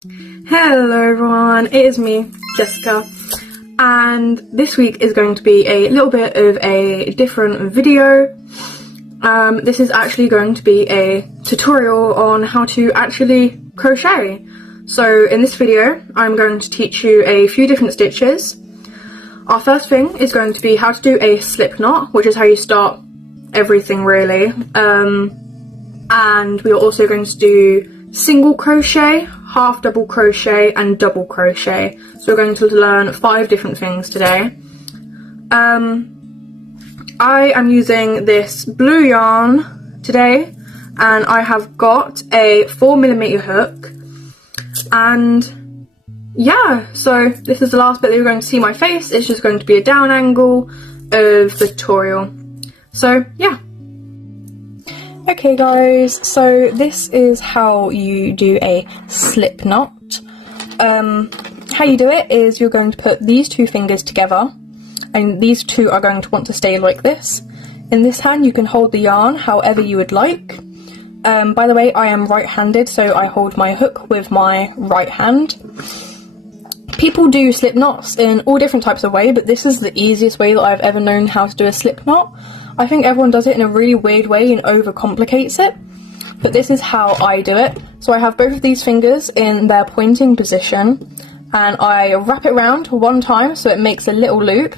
Hello everyone, it is me, Jessica, and this week is going to be a little bit of a different video. This is actually going to be a tutorial on how to actually crochet. So in this video, I'm going to teach you a few different stitches. Our first thing is going to be how to do a slip knot, which is how you start everything really. And we are also going to do single crochet, half double crochet and double crochet. So we're going to learn 5 different things today. I am using this blue yarn today, and I have got a 4mm hook, and yeah, so this is the last bit that you're going to see my face. It's just going to be a down angle of the tutorial. So yeah. Okay guys, so this is how you do a slip knot. How you do it is you're going to put these 2 fingers together, and these 2 are going to want to stay like this. In this hand you can hold the yarn however you would like. By the way, I am right-handed, so I hold my hook with my right hand. People do slip knots in all different types of ways, but this is the easiest way that I've ever known how to do a slip knot. I think everyone does it in a really weird way and overcomplicates it, but this is how I do it. So I have both of these fingers in their pointing position, and I wrap it around 1 time so it makes a little loop,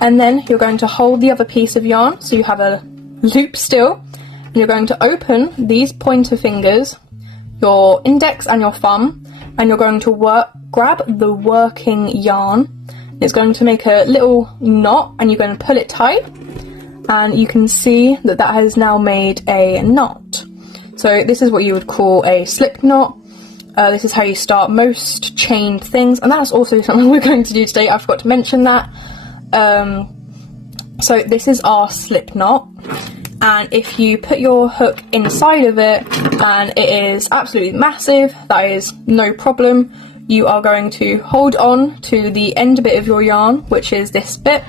and then you're going to hold the other piece of yarn so you have a loop still, and you're going to open these pointer fingers, your index and your thumb, and you're going to grab the working yarn. It's going to make a little knot, and you're going to pull it tight. And you can see that that has now made a knot. So this is what you would call a slip knot. This is how you start most chained things, and that's also something we're going to do today. I forgot to mention that. So this is our slip knot, and if you put your hook inside of it and it is absolutely massive, that is no problem. You are going to hold on to the end bit of your yarn, which is this bit.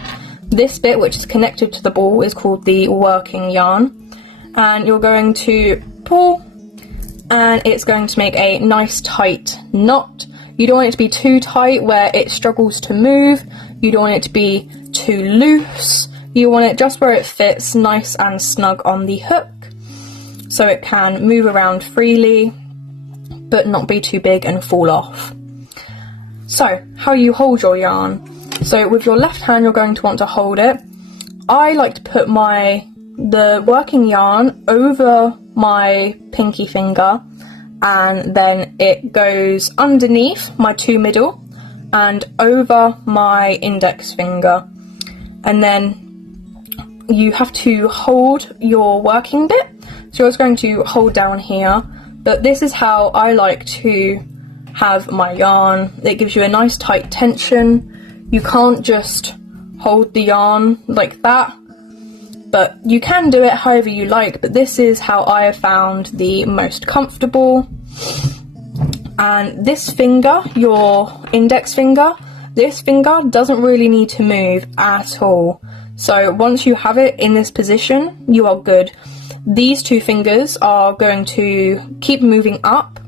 This bit, which is connected to the ball, is called the working yarn, and you're going to pull, and it's going to make a nice tight knot. You don't want it to be too tight where it struggles to move. You don't want it to be too loose. You want it just where it fits nice and snug on the hook, so it can move around freely but not be too big and fall off. So how you hold your yarn. So with your left hand you're going to want to hold it. I like to put the working yarn over my pinky finger, and then it goes underneath my 2 middle and over my index finger, and then you have to hold your working bit. So you're just going to hold down here, but this is how I like to have my yarn. It gives you a nice tight tension. You can't just hold the yarn like that, but you can do it however you like, but this is how I have found the most comfortable. And this finger, your index finger, this finger doesn't really need to move at all. So once you have it in this position, you are good. These 2 fingers are going to keep moving up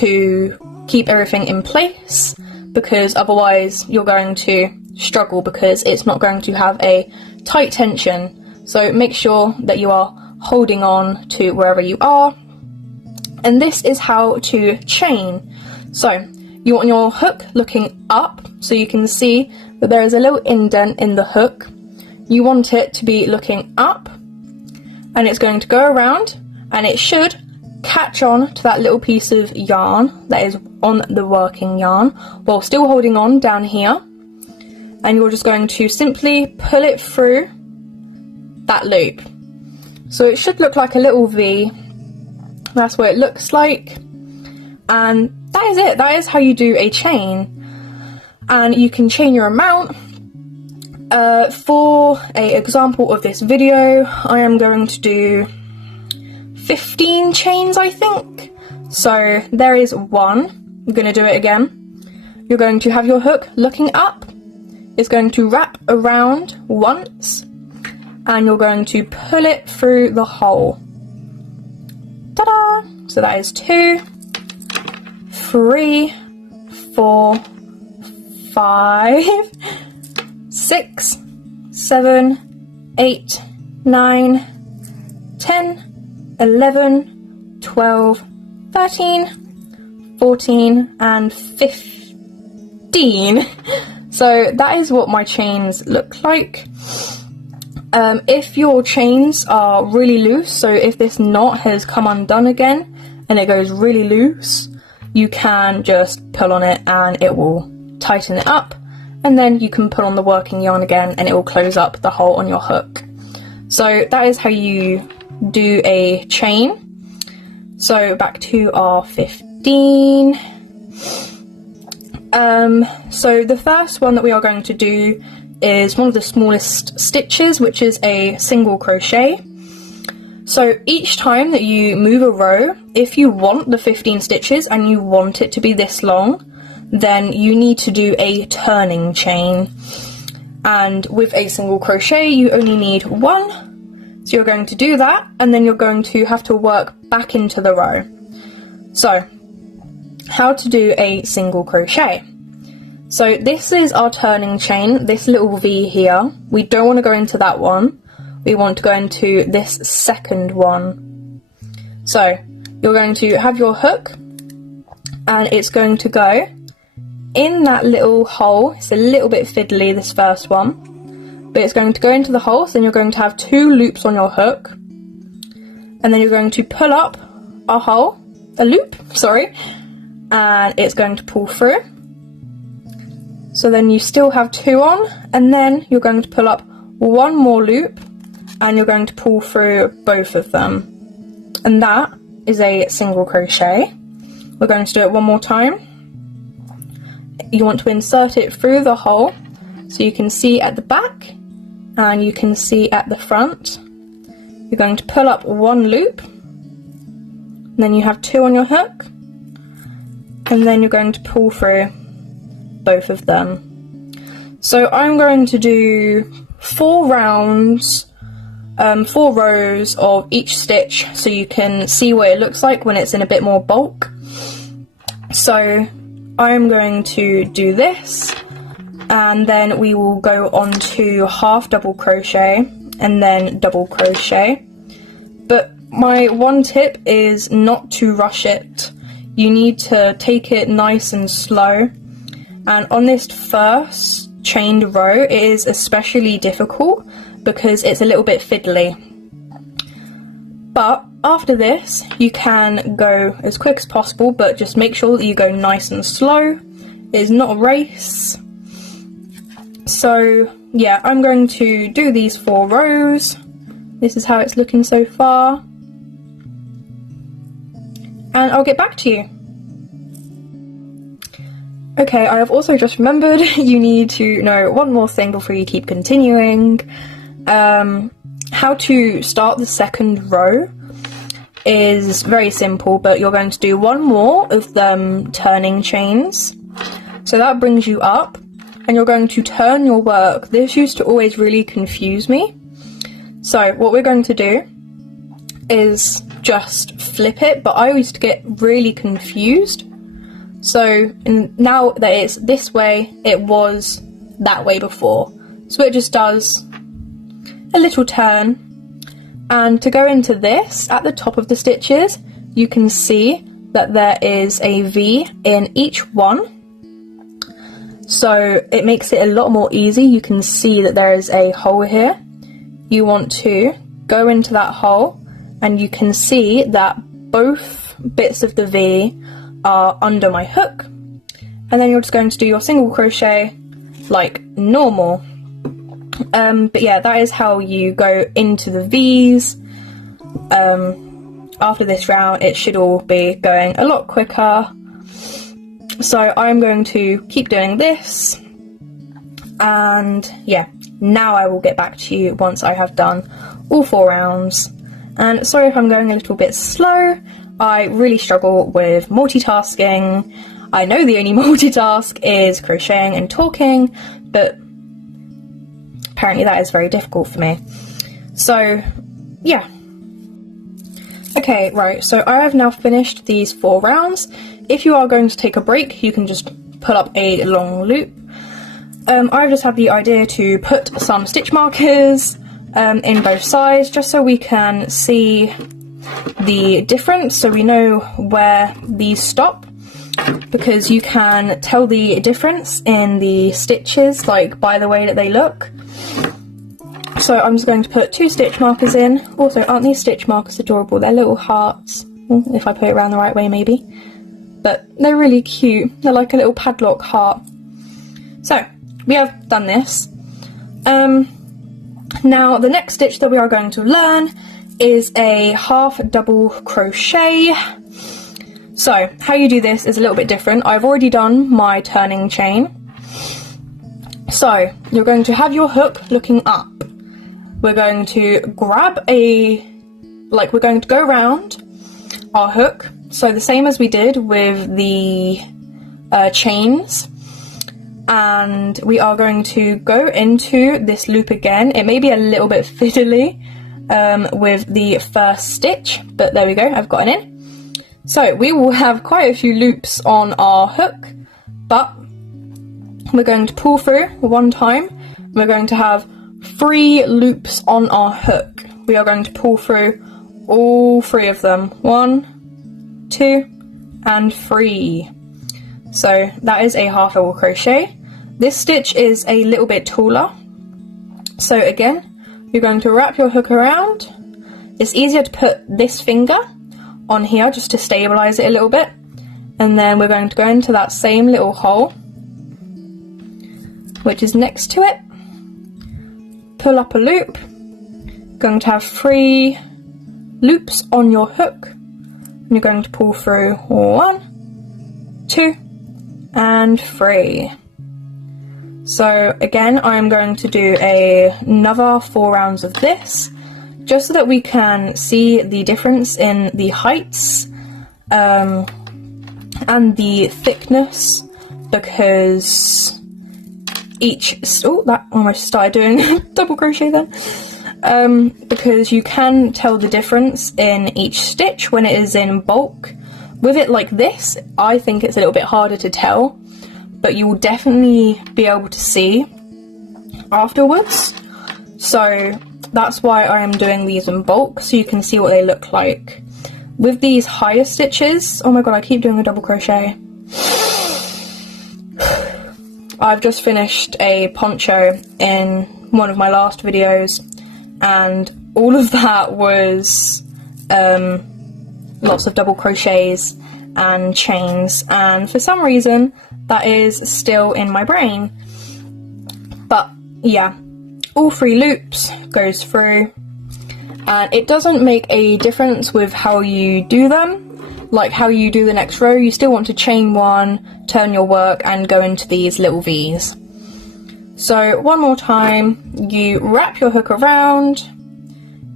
to keep everything in place, because otherwise you're going to struggle because it's not going to have a tight tension. So make sure that you are holding on to wherever you are. And this is how to chain. So you want your hook looking up so you can see that there is a little indent in the hook. You want it to be looking up, and it's going to go around, and it should catch on to that little piece of yarn that is on the working yarn while still holding on down here, and you're just going to simply pull it through that loop. So it should look like a little V. That's what it looks like, and that is it. That is how you do a chain, and you can chain your amount. For an example of this video, I am going to do 15 chains, I think. So there is 1. I'm going to do it again. You're going to have your hook looking up. It's going to wrap around once, and you're going to pull it through the hole. Ta-da! So that is 2, 3, 4, 5, 6, 7, 8, 9, 10, 11, 12, 13, 14, and 15. So that is what my chains look like. If your chains are really loose, so if this knot has come undone again and it goes really loose, you can just pull on it and it will tighten it up, and then you can put on the working yarn again and it will close up the hole on your hook. So that is how you do a chain. So back to our 15. So the first one that we are going to do is one of the smallest stitches, which is a single crochet. So each time that you move a row, if you want the 15 stitches and you want it to be this long, then you need to do a turning chain. And with a single crochet, you only need one. So you're going to do that, and then you're going to have to work back into the row. So, how to do a single crochet. So this is our turning chain, this little V here. We don't want to go into that one. We want to go into this second one. So you're going to have your hook and it's going to go in that little hole. It's a little bit fiddly, this first one, but it's going to go into the hole. So then you're going to have 2 loops on your hook, and then you're going to pull up a loop, and it's going to pull through. So then you still have 2 on, and then you're going to pull up 1 more loop and you're going to pull through both of them, and that is a single crochet. We're going to do it one more time. You want to insert it through the hole so you can see at the back and you can see at the front. You're going to pull up 1 loop, and then you have 2 on your hook, and then you're going to pull through both of them. So I'm going to do 4 rounds, 4 rows of each stitch so you can see what it looks like when it's in a bit more bulk. So I'm going to do this, and then we will go on to half double crochet and then double crochet. But my one tip is not to rush it. You need to take it nice and slow. And on this first chained row, it is especially difficult because it's a little bit fiddly. But after this, you can go as quick as possible, but just make sure that you go nice and slow. It is not a race. So yeah, I'm going to do these 4 rows. This is how it's looking so far. And I'll get back to you. Okay, I have also just remembered you need to know one more thing before you keep continuing. How to start the second row is very simple, but you're going to do 1 more of them turning chains. So that brings you up, and you're going to turn your work. This used to always really confuse me. So what we're going to do is just flip it, but I used to get really confused. So now that it's this way, it was that way before. So it just does a little turn. And to go into this, at the top of the stitches, you can see that there is a V in each one. So it makes it a lot more easy. You can see that there is a hole here. You want to go into that hole, and you can see that both bits of the V are under my hook, and then you're just going to do your single crochet like normal. But yeah, that is how you go into the V's. After this round, it should all be going a lot quicker. So I'm going to keep doing this, and yeah, now I will get back to you once I have done all 4 rounds. And sorry if I'm going a little bit slow. I really struggle with multitasking. I know the only multitask is crocheting and talking, but apparently that is very difficult for me. So yeah. Okay, right, so I have now finished these 4 rounds. if you are going to take a break, you can just pull up a long loop. I've just had the idea to put some stitch markers in both sides, just so we can see the difference, so we know where these stop, because you can tell the difference in the stitches, like by the way that they look. So I'm just going to put 2 stitch markers in. Also, aren't these stitch markers adorable? They're little hearts, if I put it around the right way maybe, but they're really cute. They're like a little padlock heart. So we have done this. Now the next stitch that we are going to learn is a half double crochet. So how you do this is a little bit different. I've already done my turning chain. So you're going to have your hook looking up. We're going to grab we're going to go around our hook, so the same as we did with the chains, and we are going to go into this loop again. It may be a little bit fiddly with the first stitch, but there we go, I've got it in. So we will have quite a few loops on our hook, but we're going to pull through one time. We're going to have 3 loops on our hook. We are going to pull through all 3 of them. 1, 2, and 3. So that is a half double crochet. This stitch is a little bit taller. So again, you're going to wrap your hook around. It's easier to put this finger on here just to stabilize it a little bit. And then we're going to go into that same little hole, which is next to it. Pull up a loop. Going to have 3 loops on your hook. And you're going to pull through 1, 2, and 3. So again, I'm going to do another 4 rounds of this, just so that we can see the difference in the heights and the thickness, because that almost started doing double crochet then. Because you can tell the difference in each stitch when it is in bulk. With it like this, I think it's a little bit harder to tell, but you will definitely be able to see afterwards. So that's why I am doing these in bulk, so you can see what they look like. With these higher stitches, oh my god, I keep doing a double crochet. I've just finished a poncho in one of my last videos, and all of that was lots of double crochets and chains, and for some reason that is still in my brain. But yeah, all 3 loops goes through, and it doesn't make a difference with how you do them. Like how you do the next row, you still want to chain 1, turn your work, and go into these little V's. So one more time, you wrap your hook around,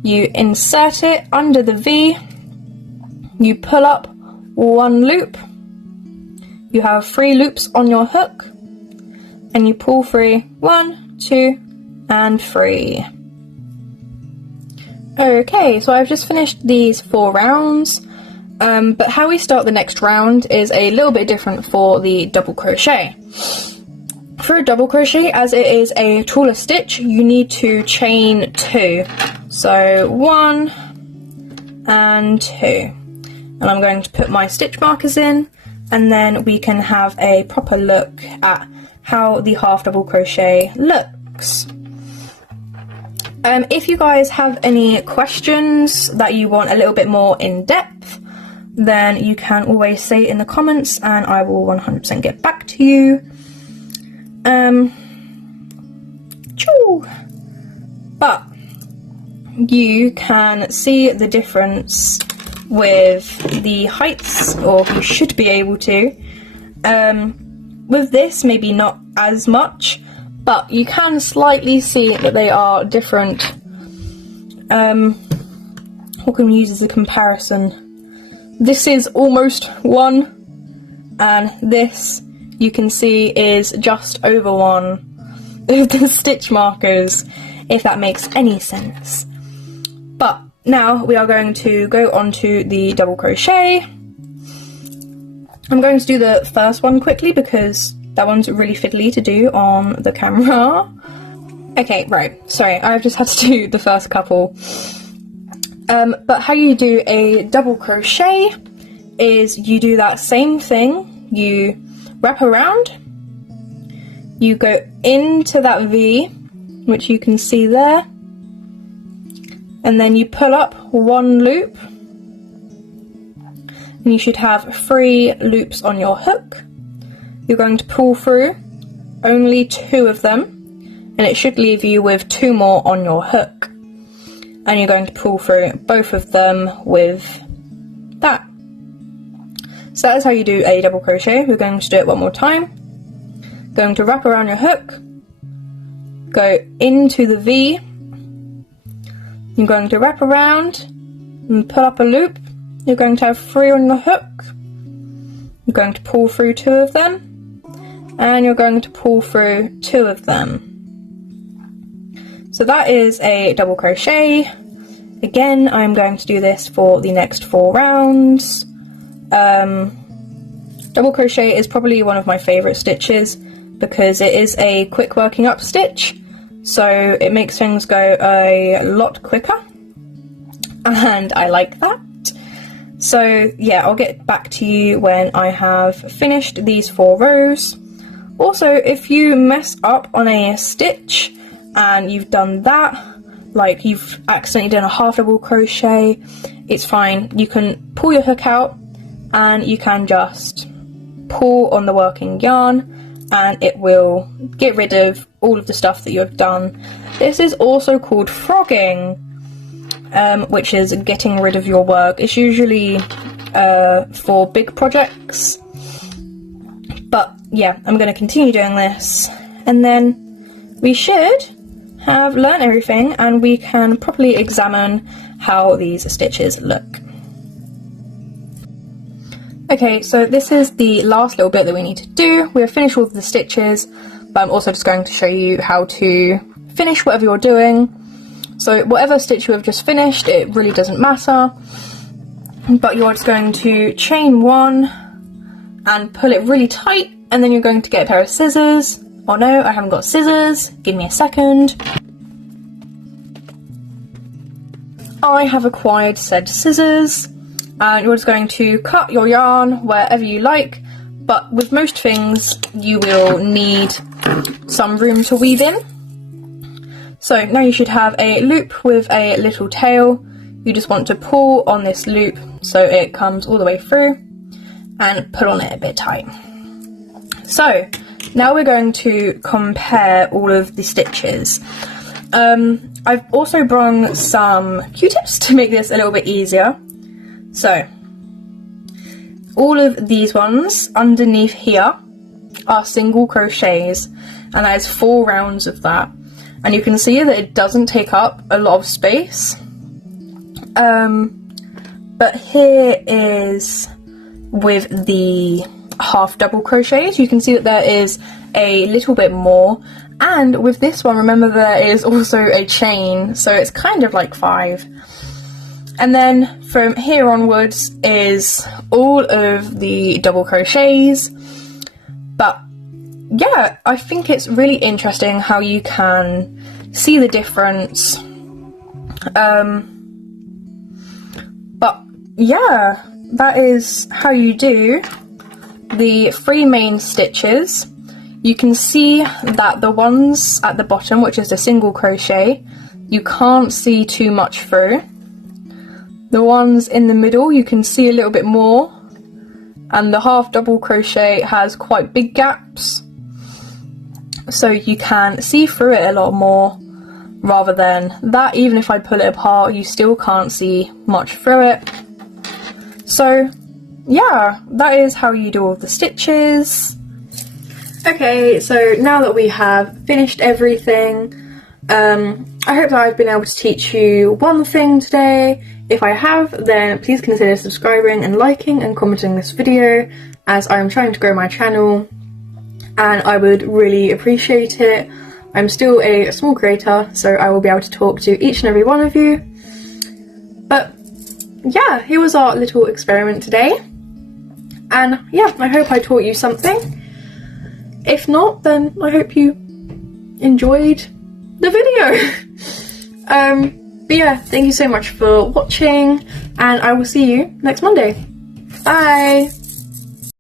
you insert it under the V, you pull up 1 loop, you have 3 loops on your hook, and you pull through 1, 2, and 3. Okay, so I've just finished these 4 rounds. But how we start the next round is a little bit different for the double crochet. For a double crochet, as it is a taller stitch, you need to chain 2. So 1 and 2. And I'm going to put my stitch markers in, and then we can have a proper look at how the half double crochet looks. If you guys have any questions that you want a little bit more in depth, then you can always say it in the comments and I will 100% get back to you. But you can see the difference with the heights, or you should be able to. With this, maybe not as much, but you can slightly see that they are different. What can we use as a comparison? This is almost 1, and this, you can see, is just over 1 with the stitch markers, if that makes any sense. But now we are going to go on to the double crochet. I'm going to do the first one quickly because that one's really fiddly to do on the camera. Okay, right, sorry, I've just had to do the first couple. But how you do a double crochet is you do that same thing, you wrap around, you go into that V, which you can see there, and then you pull up one loop, and you should have 3 loops on your hook. You're going to pull through only 2 of them, and it should leave you with 2 more on your hook. And you're going to pull through both of them with that. So that is how you do a double crochet. We're going to do it one more time. Going to wrap around your hook, go into the V, you're going to wrap around and pull up a loop. You're going to have 3 on the hook. You're going to pull through 2 of them, and you're going to pull through 2 of them. So that is a double crochet. Again, I'm going to do this for the next 4 rounds. Double crochet is probably one of my favourite stitches because it is a quick working up stitch, so it makes things go a lot quicker, and I like that. So yeah, I'll get back to you when I have finished these 4 rows. Also, if you mess up on a stitch and you've done that, like you've accidentally done a half double crochet, it's fine. You can pull your hook out and you can just pull on the working yarn and it will get rid of all of the stuff that you have done. This is also called frogging, which is getting rid of your work. It's usually for big projects, but yeah, I'm going to continue doing this, and then we should have learned everything and we can properly examine how these stitches look. Okay, so this is the last little bit that we need to do. We have finished all of the stitches, but I'm also just going to show you how to finish whatever you're doing. So whatever stitch you have just finished, it really doesn't matter, but you're just going to chain 1 and pull it really tight, and then you're going to get a pair of scissors. Oh no, I haven't got scissors, give me a second. I have acquired said scissors, and you're just going to cut your yarn wherever you like, but with most things you will need some room to weave in. So now you should have a loop with a little tail. You just want to pull on this loop so it comes all the way through, and pull on it a bit tight. So now we're going to compare all of the stitches. I've also brought some Q-tips to make this a little bit easier. So all of these ones underneath here are single crochets, and there's 4 rounds of that, and you can see that it doesn't take up a lot of space. But here is with the half double crochets, you can see that there is a little bit more, and with this one, remember, there is also a chain, so it's kind of like 5. And then from here onwards is all of the double crochets. But yeah, I think it's really interesting how you can see the difference. But yeah, that is how you do the 3 main stitches. You can see that the ones at the bottom, which is the single crochet, you can't see too much through. The ones in the middle you can see a little bit more, and the half double crochet has quite big gaps, so you can see through it a lot more, rather than that, even if I pull it apart you still can't see much through it. So yeah, that is how you do all the stitches. Okay, so now that we have finished everything, I hope that I've been able to teach you one thing today. If I have, then please consider subscribing and liking and commenting this video, as I'm trying to grow my channel and I would really appreciate it. I'm still a small creator, so I will be able to talk to each and every one of you. But yeah, here was our little experiment today. And yeah, I hope I taught you something. If not, then I hope you enjoyed the video. But yeah, thank you so much for watching, and I will see you next Monday. Bye!